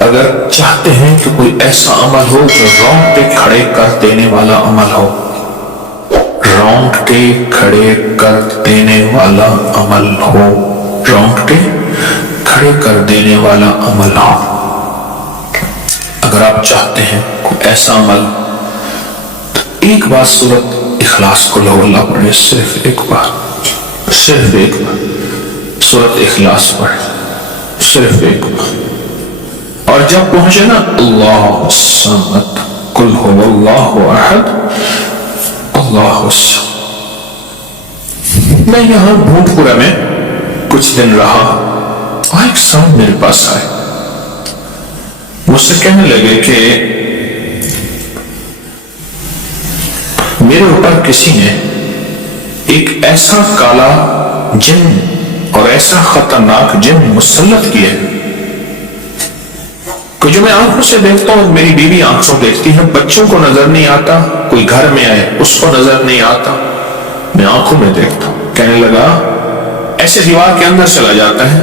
اگر چاہتے ہیں کہ کوئی ایسا عمل ہو جو رونگٹے کھڑے کر دینے والا عمل ہو، رونگٹے کھڑے کر دینے والا عمل ہو، رونگٹے کھڑے کر دینے والا عمل ہو، اگر آپ چاہتے ہیں کوئی ایسا عمل، تو ایک بار سورۃ اخلاص کو لو، اللہ پڑھے، صرف ایک بار سورۃ اخلاص پڑھے، صرف ایک بار. اور جب پہنچے نا اللہ الصمد قل هو اللہ احد اللہ الصمد. میں یہاں بھوٹ پورا میں کچھ دن رہا، اور ایک صاحب میرے پاس آئے، مجھ سے کہنے لگے کہ میرے اوپر کسی نے ایک ایسا کالا جن اور ایسا خطرناک جن مسلط کیا ہے کہ جو میں آنکھوں سے دیکھتا ہوں، میری بیوی آنکھوں دیکھتی ہے، بچوں کو نظر نہیں آتا، کوئی گھر میں آئے اس کو نظر نہیں آتا، میں آنکھوں میں دیکھتا ہوں. کہنے لگا ایسے دیوار کے اندر چلا جاتا ہے،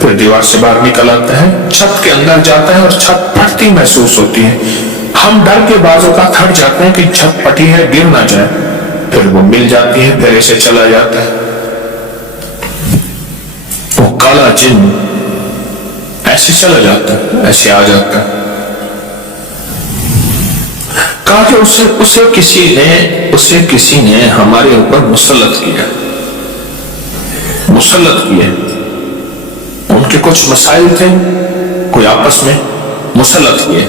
پھر دیوار سے باہر نکل آتا ہے، چھت کے اندر جاتا ہے اور چھت پھٹتی محسوس ہوتی ہے. ہم ڈر کے بعض اوقات ہٹ جاتے ہیں کہ چھت پھٹی ہے گر نہ جائے، پھر وہ مل جاتی ہے، پھر ایسے چلا جاتا ہے. وہ کالا جن ایسے چلا جاتا ہے، ایسے آ جاتا ہے. کہا کہ اسے کسی نے ہمارے اوپر مسلط کیا. ان کے کچھ مسائل تھے، کوئی آپس میں مسلط کیے،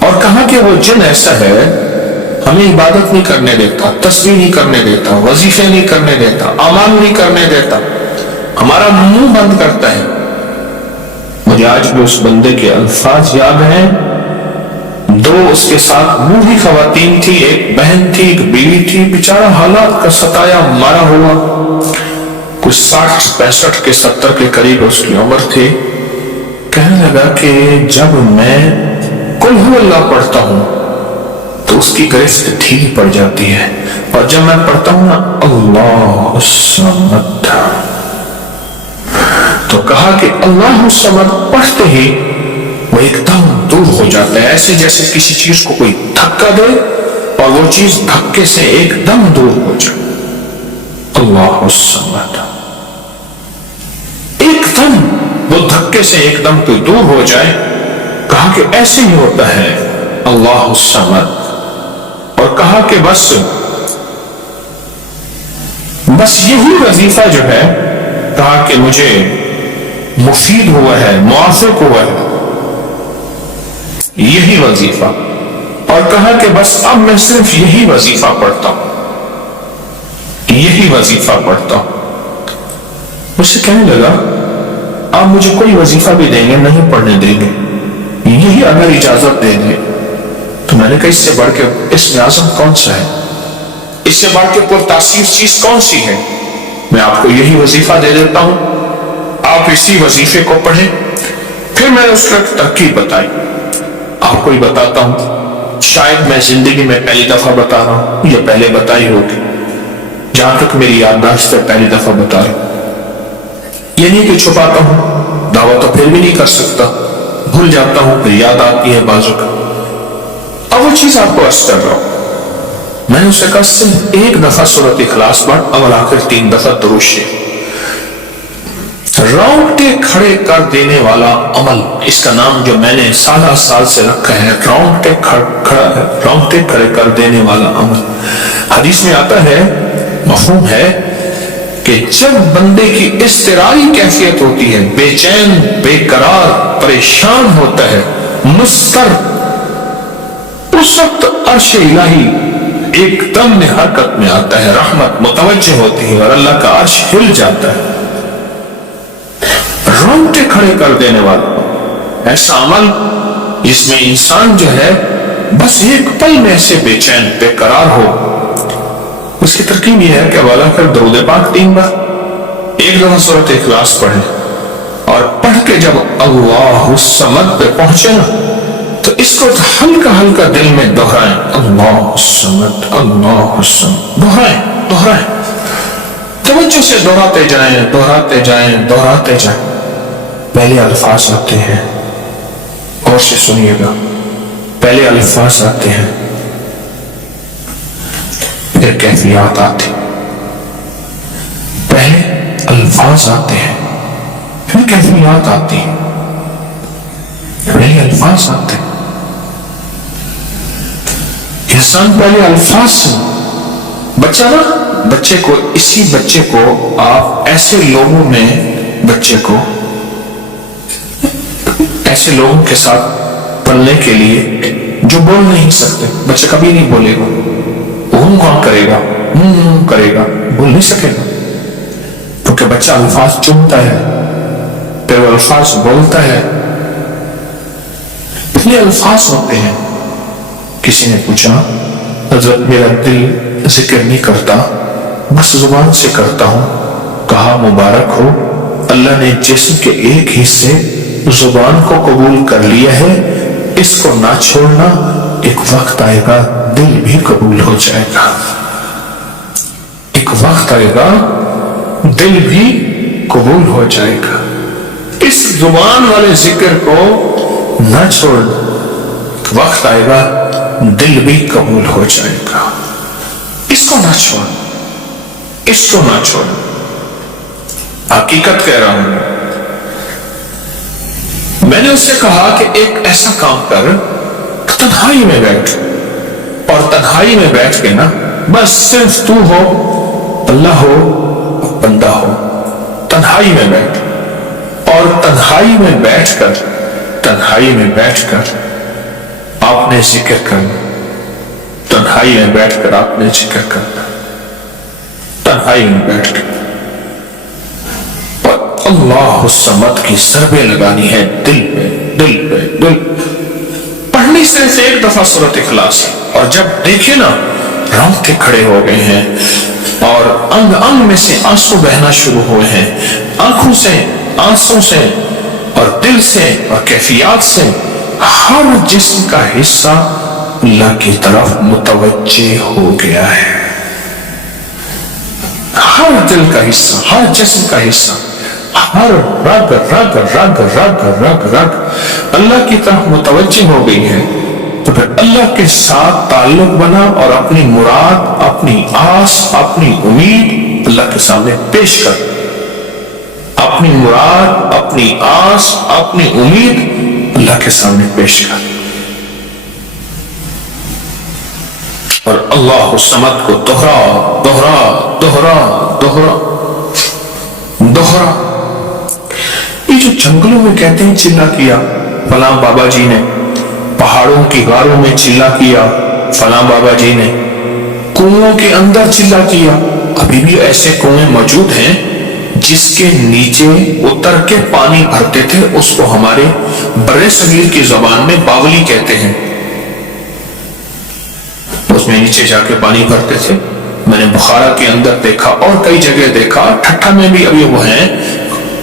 اور کہا کہ وہ جن ایسا ہے ہمیں عبادت نہیں کرنے دیتا، تسبیح نہیں کرنے دیتا، وظیفے نہیں کرنے دیتا، اعمال نہیں کرنے دیتا، ہمارا منہ بند کرتا ہے. مجھے آج بھی اس بندے کے الفاظ یاد ہیں. 2 اس کے ساتھ بوڑھی خواتین تھی، ایک بہن تھی، ایک بیوی تھی، بیچارہ حالات کا ستایا مارا ہوا، کچھ 60 65 کے 70 کے قریب اس کی عمر تھی. کہنے لگا کہ جب میں قل هو اللہ پڑھتا ہوں تو اس کی گرفت ڈھیلی پڑ جاتی ہے، اور جب میں پڑھتا ہوں نا اللہ الصمد، تو کہا کہ اللہ الصمد پڑھتے ہی وہ ایک دم دور ہو جاتا ہے، ایسے جیسے کسی چیز کو کوئی دھکا دے اور وہ چیز دھکے سے ایک دم دور ہو جائے. اللہ الصمد، ایک دم وہ دھکے سے ایک دم کوئی دور ہو جائے. کہا کہ ایسے ہی ہوتا ہے اللہ الصمد. اور کہا کہ بس یہی وظیفہ جو ہے، کہا کہ مجھے مفید ہوا ہے، موافق ہوا ہے یہی وظیفہ. اور کہا کہ بس اب میں صرف یہی وظیفہ پڑھتا ہوں. مجھ سے کہنے لگا آپ مجھے کوئی وظیفہ بھی دیں گے نہیں پڑھنے دیں گے، یہی اگر اجازت دیں گے. تو میں نے کہا اس سے بڑھ کے اسم اعظم کون سا ہے، اس سے بڑھ کے پرتاثیر چیز کون سی ہے؟ میں آپ کو یہی وظیفہ دے دیتا ہوں، آپ اسی وظیفے کو پڑھیں. پھر میں نے اس کو ایک ترکیب بتائی، آپ کو ہی بتاتا ہوں، شاید میں زندگی میں پہلی دفعہ بتا رہا ہوں، یہ پہلے بتائی ہوگی، جہاں تک میری یادداشت ہے پہلی دفعہ بتا رہا ہوں. یہ نہیں کہ چھپاتا ہوں، دعویٰ تو پھر بھی نہیں کر سکتا، بھول جاتا ہوں، پھر یاد آتی ہے بازو کا. اب وہ چیز آپ کو عرض کر رہا ہوں. میں نے اسے کہا صرف ایک دفعہ سورۃ اخلاص پڑھ، اول آخر 3 دفعہ درود شریف. رونگٹے کھڑے کر دینے والا عمل، اس کا نام جو میں نے سال سے رکھا ہے، رونگٹے کھڑے کر دینے والا عمل. حدیث میں آتا ہے، مفہوم ہے کہ جب بندے کی اضطرائی کیفیت ہوتی ہے، بے چین، بے قرار، پریشان ہوتا ہے، مضطرب، اس وقت عرش الہی ایک دم میں حرکت میں آتا ہے، رحمت متوجہ ہوتی ہے اور اللہ کا عرش ہل جاتا ہے. رونگٹے کھڑے کر دینے والا ایسا عمل جس میں انسان جو ہے بس ایک پل میں سے بے چین، بے قرار ہو. اس کی ترکیب یہ ہے کہ والا کر درود پاک 3 بار، ایک دفعہ سورۃ اخلاص پڑھیں، اور پڑھ کے جب اللہ الصمد پہ پہنچے نا تو اس کو ہلکا ہلکا دل میں دہرائیں، اللہ الصمد، اللہ الصمد، دہرائیں، توجہ سے دہراتے جائیں. پہلے الفاظ آتے ہیں غور سے سنیے گا. پہلے الفاظ آتے ہیں، پھر کیفیات آتی. پہلے الفاظ آتے ہیں، پھر کیفیات آتی ہیں. پہلے الفاظ آتے ہیں. انسان پہلے الفاظ سے بچہ نا، اسی بچے کو آپ ایسے لوگوں میں، بچے کو ایسے لوگوں کے ساتھ پلنے کے لیے جو بول نہیں سکتے. بچہ کبھی نہیں بولے گا، وہ کون کرے گا، کرے گا، بول نہیں سکے گا. کیونکہ بچہ الفاظ چنتا ہے، پھر وہ الفاظ بولتا ہے. پہلے الفاظ ہوتے ہیں. کسی نے پوچھا، حضرت میرا دل ذکر نہیں کرتا، بس زبان سے کرتا ہوں. کہا مبارک ہو، اللہ نے جسم کے ایک حصے زبان کو قبول کر لیا ہے، اس کو نہ چھوڑنا. ایک وقت آئے گا دل بھی قبول ہو جائے گا. ایک وقت آئے گا دل بھی قبول ہو جائے گا. اس زبان والے ذکر کو نہ چھوڑ. وقت آئے گا دل بھی قبول ہو جائے گا. اس کو نہ چھوڑ، اس کو نہ چھوڑ. حقیقت کہہ رہا ہوں. میں نے اس سے کہا کہ ایک ایسا کام کر، تنہائی میں بیٹھ، اور تنہائی میں بیٹھ کے نا بس صرف تو ہو، اللہ ہو، بندہ ہو. تنہائی میں بیٹھ، اور تنہائی میں بیٹھ کر آپ نے ذکر کرنا. تنہائی میں بیٹھ کر آپ نے ذکر کرنا. تنہائی میں بیٹھ کر اور اللہ الصمد کی ضربیں لگانی ہے دل پہ، دل پہ، دل. پڑھنی صرف ایک دفعہ سورۃ اخلاص ہے، اور جب دیکھیں نا رونگٹے کھڑے ہو گئے ہیں اور انگ انگ میں سے آنسو بہنا شروع ہوئے ہیں. آنکھوں سے، آنسوں سے، اور دل سے، اور کیفیات سے ہر جسم کا حصہ اللہ کی طرف متوجہ ہو گیا ہے. ہر دل کا حصہ، ہر جسم کا حصہ، ہر رگ رگ رگ رگ رگ رگ اللہ کی طرف متوجہ ہو گئی ہے. تو پھر اللہ کے ساتھ تعلق بنا اور اپنی مراد، اپنی آس، اپنی امید اللہ کے سامنے پیش کر. اپنی مراد، اپنی آس، اپنی امید اللہ کے سامنے پیش کر. اور اللہ الصمد کو دوہرا دوہرا دوہرا دوہرا دوہرا. یہ جو جنگلوں میں کہتے ہیں چلا کیا فلاں بابا جی نے، پہاڑوں کی غاروں میں چلا کیا فلاں بابا جی نے، کنووں کے اندر چلا کیا. ابھی بھی ایسے کنویں موجود ہیں جس کے نیچے اتر کے پانی بھرتے تھے. اس کو ہمارے برے صغیر کی زبان میں باولی کہتے ہیں. اس میں نیچے جا کے پانی بھرتے تھے. میں نے بخارا کے اندر دیکھا اور کئی جگہ دیکھا. ٹھٹھا میں بھی ابھی وہ ہیں،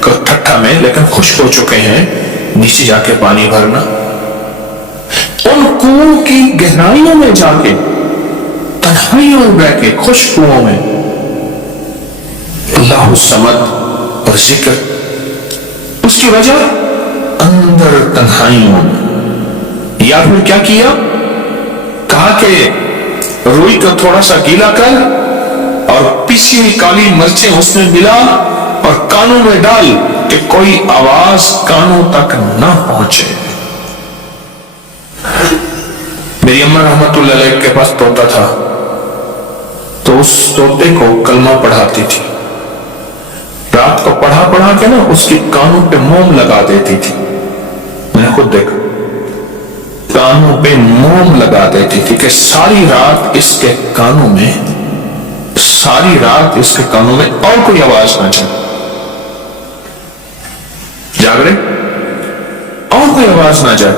ٹھٹھا میں، لیکن خشک ہو چکے ہیں. نیچے جا کے پانی بھرنا، ان کنووں کی گہرائیوں میں جا کے، تنہائیوں میں بیٹھ کے، خشک کنووں میں اللہ الصمد اور ذکر. اس کی وجہ اندر تنہائیوں میں. یا پھر کیا کیا؟ کہا کہ روئی کو تھوڑا سا گیلا کر اور پیسی ہوئی کالی مرچیں اس میں ملا اور کانوں میں ڈال کہ کوئی آواز کانوں تک نہ پہنچے. میری اماں رحمت اللہ علیہ کے پاس طوطا تھا، تو اس طوطے کو کلمہ پڑھاتی تھی. رات کو پڑھا کے نا اس کی کانوں پہ موم لگا دیتی تھی. میں نے خود دیکھا، کانوں پہ موم لگا دیتی تھی کہ ساری رات اس کے کانوں میں اور کوئی آواز نہ جائے. جاگ رہے اور کوئی آواز نہ جائے.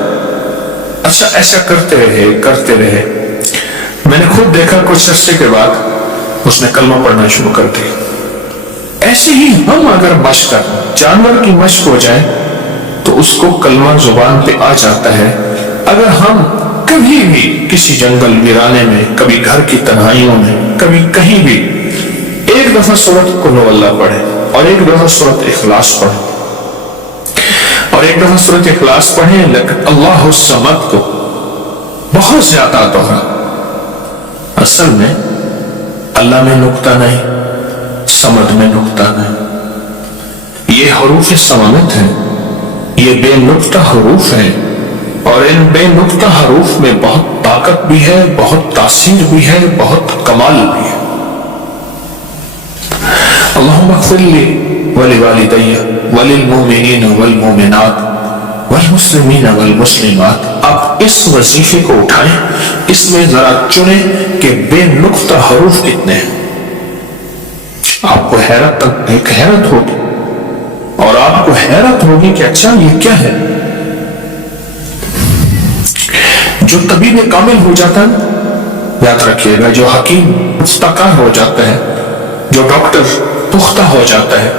اچھا ایسا کرتے رہے. میں نے خود دیکھا کچھ عرصے کے بعد اس نے کلمہ پڑھنا شروع کر دیا. ایسے ہی ہم اگر مشق کریں، جانور کی مشق ہو جائے تو اس کو کلمہ زبان پہ آ جاتا ہے. اگر ہم کبھی بھی کسی جنگل ویرانے میں، کبھی گھر کی تنہائیوں میں، کبھی کہیں بھی ایک دفعہ سورۃ قل ہو اللہ پڑھے اور ایک دفعہ سورۃ اخلاص پڑھے، اور اور ایک دفعہ سورۃ اخلاص پڑھیں لیکن اللہ الصمد کو بہت زیادہ دوہرا. اصل میں اللہ میں نقطہ نہیں، صمد میں نقطہ نہیں. یہ حروف صمامت ہیں، یہ بے نقطہ حروف ہیں، اور ان بے نقطہ حروف میں بہت طاقت بھی ہے، بہت تاثیر بھی ہے، بہت کمال بھی ہے. اللہم اغفر لی ولوالدی وللمؤمنین والمؤمنات والمسلمین والمسلمات. آپ اس وظیفے کو اٹھائیں، اس میں ذرا چنیں کہ بے نقطہ حروف کتنے ہیں. آپ کو حیرت ہوگی، اور آپ کو حیرت ہوگی کہ اچھا یہ کیا ہے. جو طبیب کامل ہو جاتا ہے، یاد رکھیے گا، جو حکیم مستقر ہو جاتا ہے، جو ڈاکٹر پختہ ہو جاتا ہے،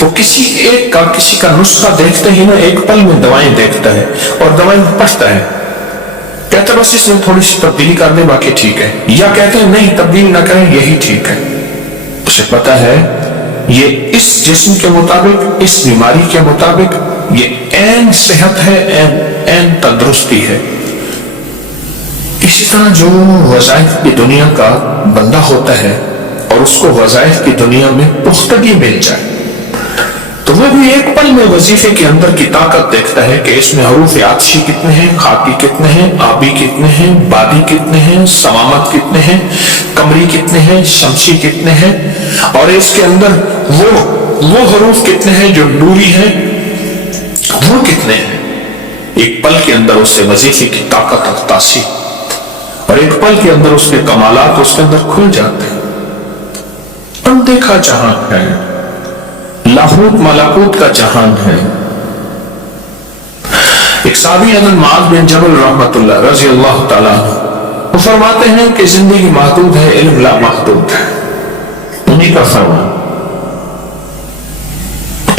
وہ کسی کا نسخہ دیکھتے ہی نا ایک پل میں دوائیں دیکھتا ہے اور دوائیں پڑھتا ہے. کہتا ہے بس اس میں تھوڑی سی تبدیلی کر دیں باقی ٹھیک ہے، یا کہتے ہیں نہیں تبدیل نہ کریں یہی ٹھیک ہے. اسے پتا ہے یہ اس جسم کے مطابق، اس بیماری کے مطابق یہ عین صحت ہے، عین تندرستی ہے. اسی طرح جو وظائف کی دنیا کا بندہ ہوتا ہے اور اس کو وظائف کی دنیا میں پختگی مل جائے تو وہ بھی ایک پل میں وظیفے کے اندر کی طاقت دیکھتا ہے کہ اس میں حروف عطشی کتنے ہیں، خاکی کتنے ہیں، آبی کتنے ہیں، بادی کتنے ہیں، صمامت کتنے ہیں، قمری کتنے ہیں، شمسی کتنے ہیں، اور اس کے اندر وہ حروف کتنے ہیں جو نوری ہیں، وہ کتنے ہیں. ایک پل کے اندر اس سے وظیفے کی طاقت اور تاثیر، اور ایک پل کے اندر اس کے کمالات اس کے اندر کھل جاتے ہیں. اندیکھا جہان ہے، لاہوت ملکوت کا جہان ہے. ایک صحابی حضرت معاذ بن جبل رحمۃ اللہ رضی اللہ تعالیٰ عنہ، وہ فرماتے ہیں کہ زندگی محدود ہے، علم لا محدود ہے. انہی کا فرمان،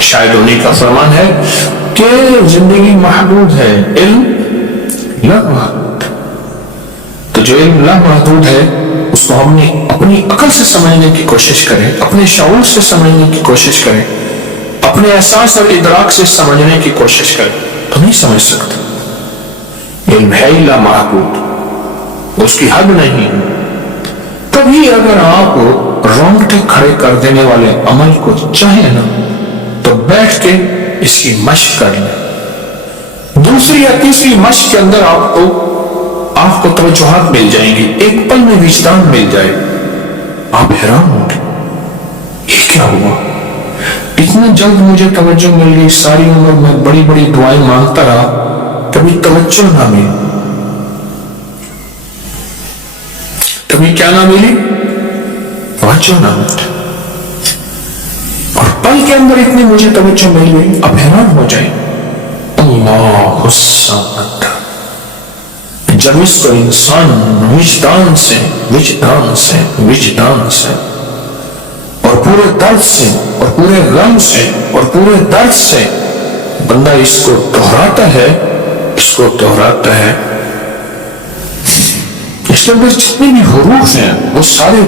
شاید انہی کا فرمان ہے کہ زندگی محدود ہے، علم لا محدود. تو جو علم لا محدود ہے اس کو ہم نے اپنی عقل سے سمجھنے کی کوشش کریں، اپنے شعور سے سمجھنے کی کوشش کریں، اپنے احساس اور ادراک سے سمجھنے کی کوشش کریں تو نہیں سمجھ سکتے. علم ہے ہی لا محدود، اس کی حد نہیں. کبھی اگر آپ رونگٹے کھڑے کر دینے والے عمل کو چاہیں نا تو بیٹھ کے اس کی مشق کر لیں. دوسری یا تیسری مشق کے اندر آپ کو توجہات مل جائیں گی، ایک پل میں وجدان مل جائے. آپ حیران ہوں گے یہ کیا ہوا، اتنا جلد مجھے توجہ مل گئی. ساری عمر میں بڑی بڑی دعائیں مانگتا رہا، کبھی توجہ نہ ملی. کبھی کیا نہ ملی؟ توجہ نہ ملی. اور پل کے اندر اتنی مجھے توجہ مل گئی، اب حیران ہو جائیں. اللہ الصمد. جب اس کو انسان وجدان سے اور پورے درد سے اور پورے غم سے اور پورے درد سے بندہ اس کو دہراتا ہے، اس کے اندر جتنے بھی حروف ہیں وہ سارے